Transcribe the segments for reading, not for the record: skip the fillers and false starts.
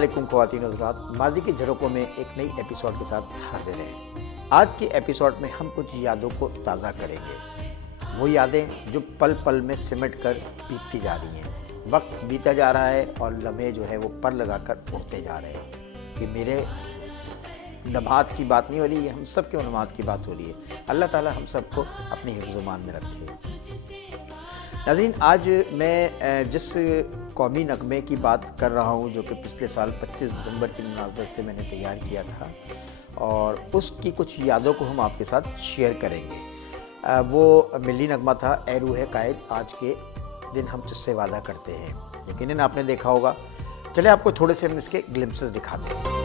अस्सलामुअलैकुम ख़वातीन हज़रात, माजी के झरोकों में एक नई एपिसोड के साथ हाजिर हैं। आज के एपिसोड में हम कुछ यादों को ताज़ा करेंगे। वो यादें जो पल पल में सिमट कर बीतती जा रही हैं। वक्त बीता जा रहा है और लम्हे जो है वो पर लगा कर उड़ते जा रहे हैं। कि मेरे नमात की बात नहीं हो रही है, हम सब के नमात की बात हो रही है। अल्लाह ताला हम सबको अपनी हिफ्ज़-ओ-मान में रखे। नाज़रीन, आज मैं जिस कौमी नगमे की बात कर रहा हूँ जो कि पिछले साल 25 दिसंबर की मुनासबत से मैंने तैयार किया था और उसकी कुछ यादों को हम आपके साथ शेयर करेंगे। वो मिली नगमा था, ए रूहे कायद आज के दिन हम तुझसे वादा करते हैं। यकीनन आपने देखा होगा। चले आपको थोड़े से हम इसके ग्लिम्पसेस दिखाते हैं।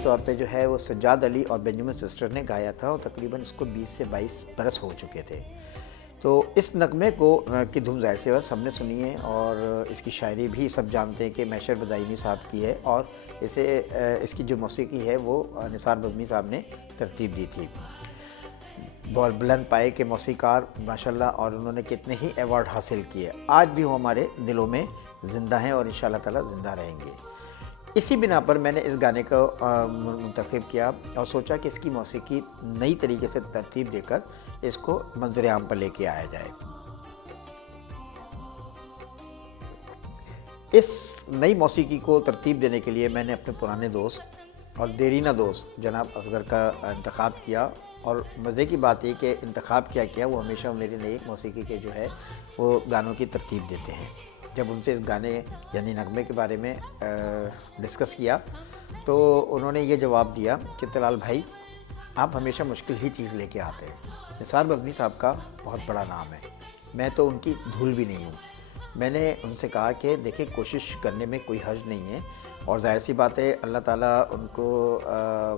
तौर पे जो है वो सज्जाद अली और बेंजामिन सिस्टर ने गाया था और तकरीबन इसको 20 से 22 बरस हो चुके थे। तो इस नगमे को की धुन ज़ाहिर सी बात सबने सुनी है और इसकी शायरी भी सब जानते हैं कि मैशर बदायूनी साहब की है और इसे इसकी जो मौसीकी है वो निसार बज़मी साहब ने तरतीब दी थी। बहुत बुलंद पाए के मौसीकार माशाल्लाह, और उन्होंने कितने ही अवार्ड हासिल किए। आज भी वो हमारे दिलों में ज़िंदा हैं और इंशाअल्लाह ताला ज़िंदा रहेंगे। इसी बिना पर मैंने इस गाने को मुंतखब किया और सोचा कि इसकी मौसीकी नई तरीके से तरतीब देकर इसको मंज़र आम पर लेके आया जाए। इस नई मौसीकी को तरतीब देने के लिए मैंने अपने पुराने दोस्त और देरीना दोस्त जनाब असगर का इंतखाब किया। और मज़े की बात है कि इंतखाब क्या किया, वो हमेशा मेरी नई मौसीकी के जो है वो गानों की तरतीब देते हैं। जब उनसे इस गाने यानी नगमे के बारे में डिस्कस किया तो उन्होंने ये जवाब दिया कि तलाल भाई, आप हमेशा मुश्किल ही चीज़ लेके आते हैं। निसार बज़मी साहब का बहुत बड़ा नाम है, मैं तो उनकी धूल भी नहीं हूँ। मैंने उनसे कहा कि देखिए, कोशिश करने में कोई हर्ज नहीं है और ज़ाहिर सी बात है अल्लाह ताला उनको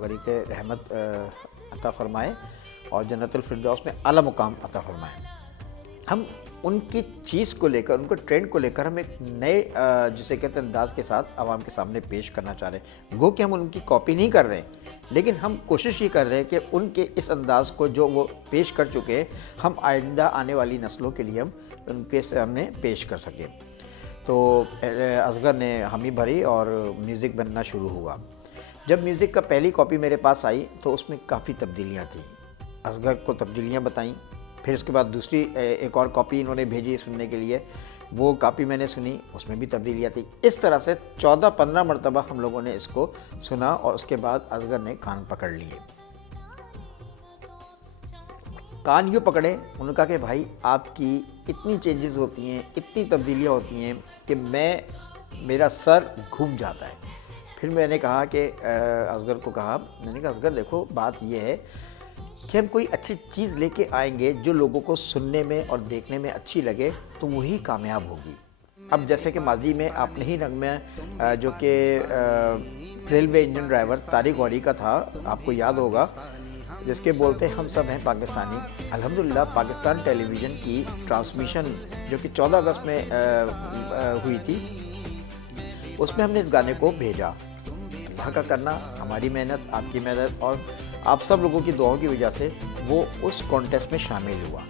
गरीक़ रहमत अता फ़रमाए और जन्नतुल फिरदौस में आला मुकाम अता फ़रमाए। हम उनकी चीज़ को लेकर, उनको ट्रेंड को लेकर हम एक नए जिसे कहते हैं अंदाज़ के साथ आवाम के सामने पेश करना चाह रहे हैं। गो कि हम उनकी कॉपी नहीं कर रहे हैं, लेकिन हम कोशिश ये कर रहे हैं कि उनके इस अंदाज़ को जो वो पेश कर चुके हैं हम आइंदा आने वाली नस्लों के लिए हम उनके सामने पेश कर सकें। तो असगर ने हामी भरी और म्यूज़िक बनना शुरू हुआ। जब म्यूज़िक का पहली कॉपी मेरे पास आई तो उसमें काफ़ी तब्दीलियाँ थी। असगर को तब्दीलियाँ बताईं, फिर उसके बाद दूसरी एक और कॉपी इन्होंने भेजी सुनने के लिए, वो कॉपी मैंने सुनी, उसमें भी तब्दीलियाँ थी। इस तरह से 14-15 मरतबा हम लोगों ने इसको सुना और उसके बाद असगर ने कान पकड़ लिए। कान यूँ पकड़े, उन्होंने कहा कि भाई आपकी इतनी चेंजेस होती हैं, इतनी तब्दीलियाँ होती हैं कि मेरा सर घूम जाता है। फिर मैंने कहा कि असगर को कहा, मैंने कहा असगर देखो, बात ये है कि हम कोई अच्छी चीज़ लेके आएंगे जो लोगों को सुनने में और देखने में अच्छी लगे तो वही कामयाब होगी। अब जैसे कि माजी में आपने ही नगमे जो कि railway engine driver Tariq Gauri का था, आपको याद होगा, जिसके बोलते हम सब हैं पाकिस्तानी। अल्हम्दुलिल्लाह पाकिस्तान टेलीविज़न की ट्रांसमिशन जो कि 14 अगस्त में हुई थी, उसमें हमने इस गाने को भेजा। अल्लाह का करना, हमारी मेहनत, आपकी मेहनत और आप सब लोगों की दुआओं की वजह से वो उस कॉन्टेस्ट में शामिल हुआ।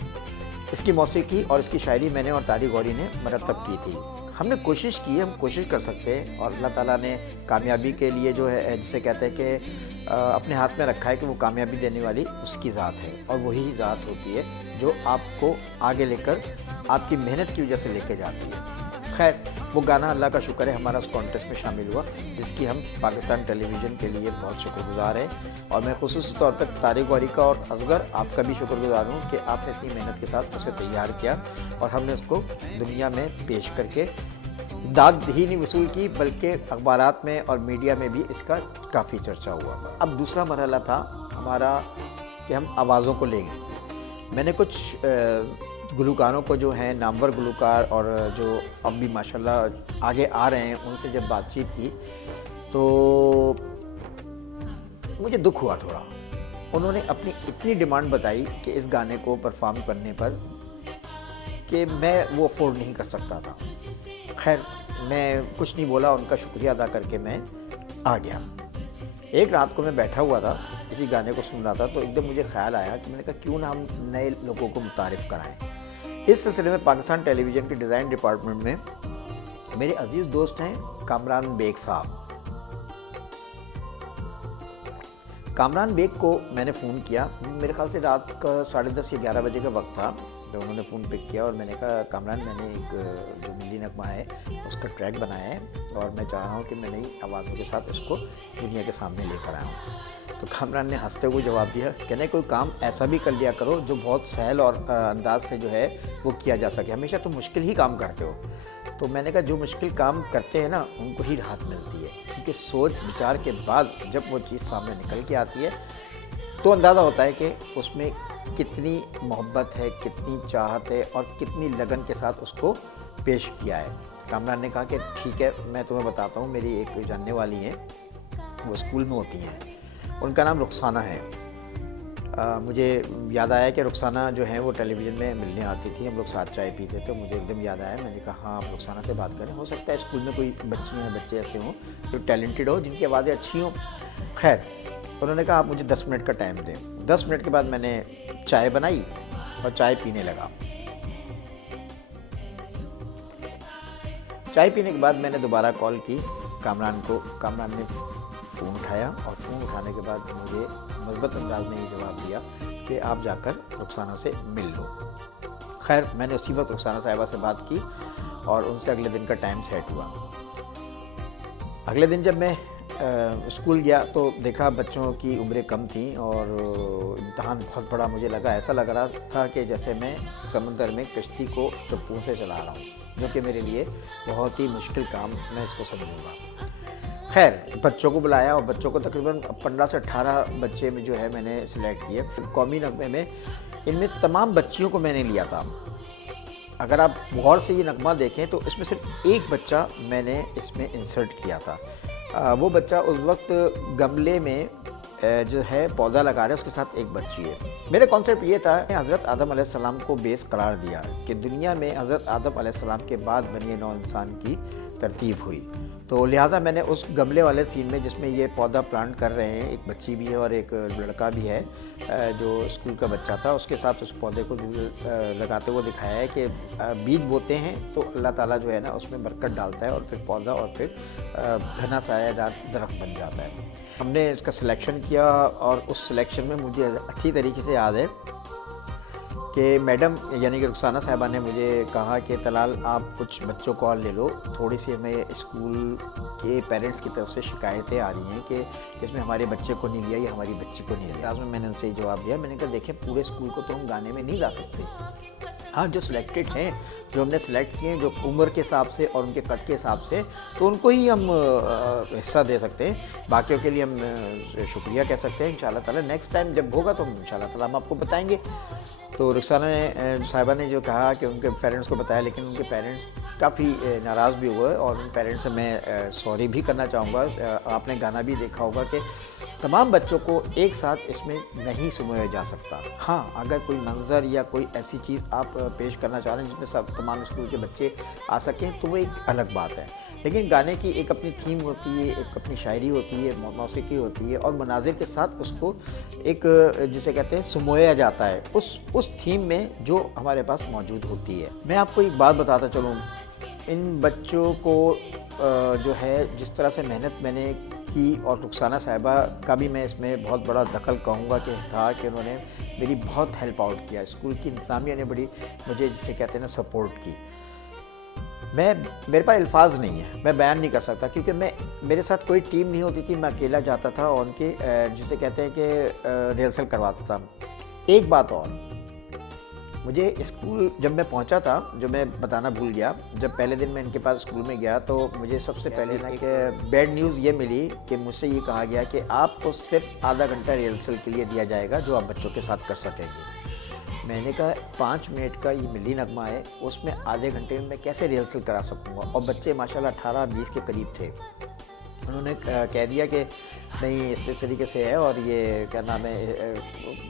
इसकी मौसीकी और इसकी शायरी मैंने और तारिक गौरी ने मरतब की थी। हमने कोशिश की, हम कोशिश कर सकते हैं और अल्लाह ताला ने कामयाबी के लिए जो है जिसे कहते हैं कि अपने हाथ में रखा है कि वो कामयाबी देने वाली उसकी ज़ात है और वही ज़ात होती है जो आपको आगे लेकर आपकी मेहनत की वजह से लेके जाती है। खैर, वो गाना अल्लाह का शुक्र है हमारा उस कॉन्टेस्ट में शामिल हुआ, जिसकी हम पाकिस्तान टेलीविज़न के लिए बहुत शुक्रगुज़ार हैं। और मैं खुसूसी तौर पर तारिक गौरी का और असगर आपका भी शुक्रगुज़ार हूँ कि आपने इतनी मेहनत के साथ उसे तैयार किया और हमने उसको दुनिया में पेश करके दाद ही नहीं वसूल की, बल्कि अखबारात में और मीडिया में भी इसका काफ़ी चर्चा हुआ। अब दूसरा मरहला था हमारा कि हम आवाज़ों को लेंगे। मैंने कुछ गुलकारों को जो हैं नामवर गुलकार और जो अब भी माशाल्लाह आगे आ रहे हैं उनसे जब बातचीत की तो मुझे दुख हुआ थोड़ा। उन्होंने अपनी इतनी डिमांड बताई कि इस गाने को परफॉर्म करने पर कि मैं वो अफोर्ड नहीं कर सकता था। खैर मैं कुछ नहीं बोला, उनका शुक्रिया अदा करके मैं आ गया। एक रात को मैं बैठा हुआ था, इसी गाने को सुन रहा था, तो एकदम मुझे ख्याल आया कि मैंने कहा क्यों ना हम नए लोगों को मुतारिफ़ कराएं। इस सिलसिले में पाकिस्तान टेलीविज़न के डिज़ाइन डिपार्टमेंट में मेरे अजीज़ दोस्त हैं कामरान बेग साहब। कामरान बेग को मैंने फ़ोन किया, मेरे ख्याल से रात का 10:30 या 11 बजे का वक्त था। तो उन्होंने फ़ोन पिक किया और मैंने कहा कामरान मैंने एक जो मिली नगमा है उसका ट्रैक बनाया है और मैं चाह रहा हूँ कि मैं नई आवाज़ों के साथ इसको दुनिया के सामने लेकर आया हूँ। तो कामरान ने हंसते हुए जवाब दिया, कहने कोई काम ऐसा भी कर लिया करो जो बहुत सहल और अंदाज से जो है वो किया जा सके, हमेशा तो मुश्किल ही काम करते हो। तो मैंने कहा जो मुश्किल काम करते हैं ना उनको ही राहत मिलती है, क्योंकि सोच विचार के बाद जब वो चीज़ सामने निकल के आती है तो अंदाज़ा होता है कि उसमें कितनी मोहब्बत है, कितनी चाहत है और कितनी लगन के साथ उसको पेश किया है। कामरान ने कहा कि ठीक है मैं तुम्हें बताता हूँ, मेरी एक जानने वाली हैं, वो स्कूल में होती हैं, उनका नाम रुखसाना है। मुझे याद आया कि रुखसाना जो है वो टेलीविज़न में मिलने आती थी, हम लोग साथ चाय पीते थे, तो मुझे एकदम याद आया। मैंने कहा हाँ आप रुखसाना से बात करें, हो सकता है स्कूल में कोई बच्चियाँ हैं बच्चे ऐसे हों जो टैलेंटेड हो, जिनकी आवाज़ें अच्छी हों। खैर उन्होंने कहा आप मुझे 10 मिनट का टाइम दें। 10 मिनट के बाद मैंने चाय बनाई और चाय पीने लगा। चाय पीने के बाद मैंने दोबारा कॉल की कामरान को। कामरान ने फ़ोन उठाया और फ़ोन उठाने के बाद मुझे मुस्बत अंदाज में ये जवाब दिया कि आप जाकर रुखसाना से मिल लो। खैर मैंने उसी वक्त रुखसाना साहिबा से बात की और उनसे अगले दिन का टाइम सेट हुआ। अगले दिन जब मैं स्कूल गया तो देखा बच्चों की उम्रें कम थी और इम्तहान बहुत बड़ा मुझे लगा। ऐसा लग रहा था कि जैसे मैं समंदर में कश्ती को चप्पू से चला रहा हूँ, जो कि मेरे लिए बहुत ही मुश्किल काम मैं इसको समझूंगा। खैर बच्चों को बुलाया और बच्चों को तकरीबन 15 से 18 बच्चे में जो है मैंने सिलेक्ट किए। कौमी नगमे में इनमें तमाम बच्चियों को मैंने लिया था। अगर आप गौर से ये नगमा देखें तो इसमें सिर्फ एक बच्चा मैंने इसमें इंसर्ट किया था। वो बच्चा उस वक्त गमले में जो है पौधा लगा रहा है, उसके साथ एक बच्ची है। मेरा कॉन्सेप्ट ये था हज़रत आदम अलैहिस्सलाम को बेस करार दिया कि दुनिया में हज़रत आदम अलैहिस्सलाम के बाद बनी नौ इंसान की तरतीब हुई। तो लिहाजा मैंने उस गमले वाले सीन में जिसमें ये पौधा प्लांट कर रहे हैं, एक बच्ची भी है और एक लड़का भी है जो स्कूल का बच्चा था, उसके साथ उस पौधे को लगाते हुए दिखाया है कि बीज बोते हैं तो अल्लाह ताला जो है ना उसमें बरकत डालता है और फिर पौधा और फिर घना सायादार दरख्त बन जाता है। हमने इसका सिलेक्शन किया और उस सिलेक्शन में मुझे अच्छी तरीके से याद है कि मैडम यानी कि रुखसाना साहिबा ने मुझे कहा कि तलाल आप कुछ बच्चों को और ले लो, थोड़ी सी हमें स्कूल के पेरेंट्स की तरफ से शिकायतें आ रही हैं कि इसमें हमारे बच्चे को नहीं लिया या हमारी बच्ची को नहीं लिया। आज में मैंने उनसे जवाब दिया, मैंने कहा देखें पूरे स्कूल को तो हम गाने में नहीं ला सकते, हाँ जो सिलेक्टेड हैं, जो हमने सेलेक्ट किए हैं, जो उम्र के हिसाब से और उनके कद के हिसाब से, तो उनको ही हम हिस्सा दे सकते हैं। बाकियों के लिए हम शुक्रिया कह सकते हैं। इंशाल्लाह ताला नेक्स्ट टाइम जब होगा तो इंशाल्लाह ताला हम आपको बताएंगे। तो रुखसाना ने साहिबा ने जो कहा कि उनके पेरेंट्स को बताया, लेकिन उनके पेरेंट्स काफ़ी नाराज़ भी हुए और उन पेरेंट्स से मैं सॉरी भी करना चाहूँगा। आपने गाना भी देखा होगा कि तमाम बच्चों को एक साथ इसमें नहीं सुनाया जा सकता। हाँ अगर कोई मंजर या कोई ऐसी चीज़ आप पेश करना चाह रहे हैं जिसमें सब तमाम स्कूल के बच्चे आ सकें तो वो एक अलग बात है, लेकिन गाने की एक अपनी थीम होती है, एक अपनी शायरी होती है, मौसीकी होती है और मनाजिर के साथ उसको एक जिसे कहते हैं सुमोया जाता है उस थीम में जो हमारे पास मौजूद होती है। मैं आपको एक बात बताता चलूँ, इन बच्चों को जो है जिस तरह से मेहनत मैंने की और रुखसाना साहिबा का भी मैं इसमें बहुत बड़ा दखल कहूँगा कि था कि उन्होंने मेरी बहुत हेल्प आउट किया। स्कूल की इंतज़ामिया ने बड़ी मुझे जिसे कहते हैं ना सपोर्ट की। मेरे पास अल्फाज नहीं है, मैं बयान नहीं कर सकता क्योंकि मेरे साथ कोई टीम नहीं होती थी, मैं अकेला जाता था और उनके जिसे कहते हैं कि रिहर्सल करवाता था। एक बात और, मुझे स्कूल जब मैं पहुंचा था, जो मैं बताना भूल गया, जब पहले दिन मैं इनके पास स्कूल में गया तो मुझे सबसे पहले ना एक बैड न्यूज़ ये मिली कि मुझसे ये कहा गया कि आपको सिर्फ आधा घंटा रिहर्सल के लिए दिया जाएगा जो आप बच्चों के साथ कर सकेंगे। मैंने कहा 5 मिनट का ये मिली नगमा है, उसमें आधे घंटे में मैं कैसे रिहर्सल करा सकूँगा। और बच्चे माशाल्लाह 18-20 के करीब थे। उन्होंने कह दिया कि नहीं इस तरीके से है और ये क्या नाम है,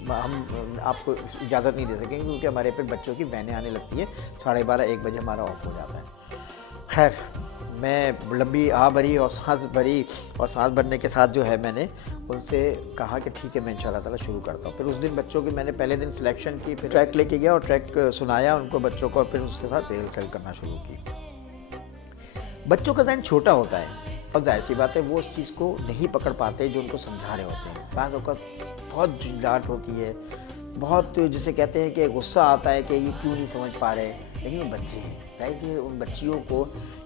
हम आपको इजाज़त नहीं दे सकेंगे क्योंकि हमारे पे बच्चों की वैनें आने लगती हैं, 12:30-1 बजे हमारा ऑफ हो जाता है। खैर मैं लंबी भरी और सांस भरने के साथ जो है मैंने उनसे कहा कि ठीक है मैं इंशाल्लाह ताला शुरू करता हूँ। फिर उस दिन बच्चों की मैंने पहले दिन सिलेक्शन की, फिर ट्रैक लेके गया और ट्रैक सुनाया उनको बच्चों को, और फिर उसके साथ रिहर्सल करना शुरू की। बच्चों का ज़हन छोटा होता है और जाहिर सी बात है वो उस चीज़ को नहीं पकड़ पाते जो उनको समझा रहे होते हैं। बाज़ औक़ात बहुत झुंझलाहट होती है, बहुत जिसे कहते हैं कि गुस्सा आता है कि ये क्यों नहीं समझ पा रहे, लेकिन वो बच्चे हैं, जाहिर सी उन बच्चियों को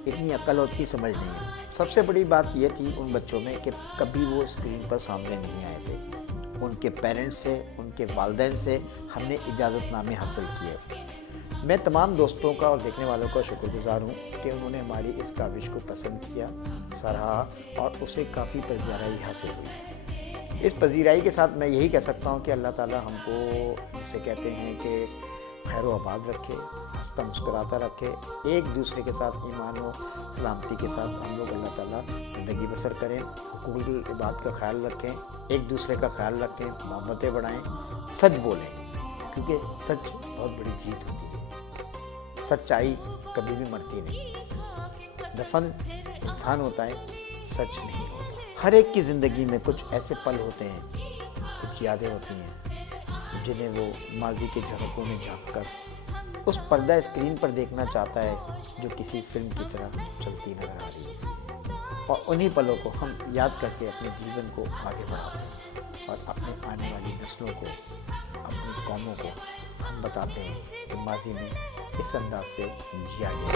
इतनी अक्ल और इतनी समझ नहीं है। सबसे बड़ी बात ये थी उन बच्चों में कि कभी वो स्क्रीन पर सामने नहीं आए थे। उनके पेरेंट्स से, उनके वालिदैन से हमने इजाज़तनामे हासिल किए। मैं तमाम दोस्तों का और देखने वालों का शुक्रगुज़ार हूँ कि उन्होंने हमारी इस काविश को पसंद किया, सराहा और उसे काफ़ी पजीराई हासिल हुई। इस पजीराई के साथ मैं यही कह सकता हूँ कि अल्लाह ताला हमको जिसे कहते हैं कि खैर आबाद रखे, हंसता मुस्कुराता रखे, एक दूसरे के साथ ईमान व सलामती के साथ हम लोग अल्लाह ताला ज़िंदगी बसर करें, हुकूकुल इबाद का ख्याल रखें, एक दूसरे का ख्याल रखें, मोहब्बतें बढ़ाएं, सच बोलें क्योंकि सच बहुत बड़ी जीत होती है। सच्चाई कभी भी मरती नहीं। दफन इंसान होता है, सच नहीं होता। हर एक की ज़िंदगी में कुछ ऐसे पल होते हैं, कुछ यादें होती हैं जिन्हें वो माजी के झरोकों में झांककर उस पर्दा स्क्रीन पर देखना चाहता है जो किसी फिल्म की तरह चलती नजर आ रही है। और उन्हीं पलों को हम याद करके अपने जीवन को आगे बढ़ाते हैं और अपने आने वाली नस्लों को, अपनी कौमों को हम बताते हैं कि माजी में इस अंदाज से जिया गया।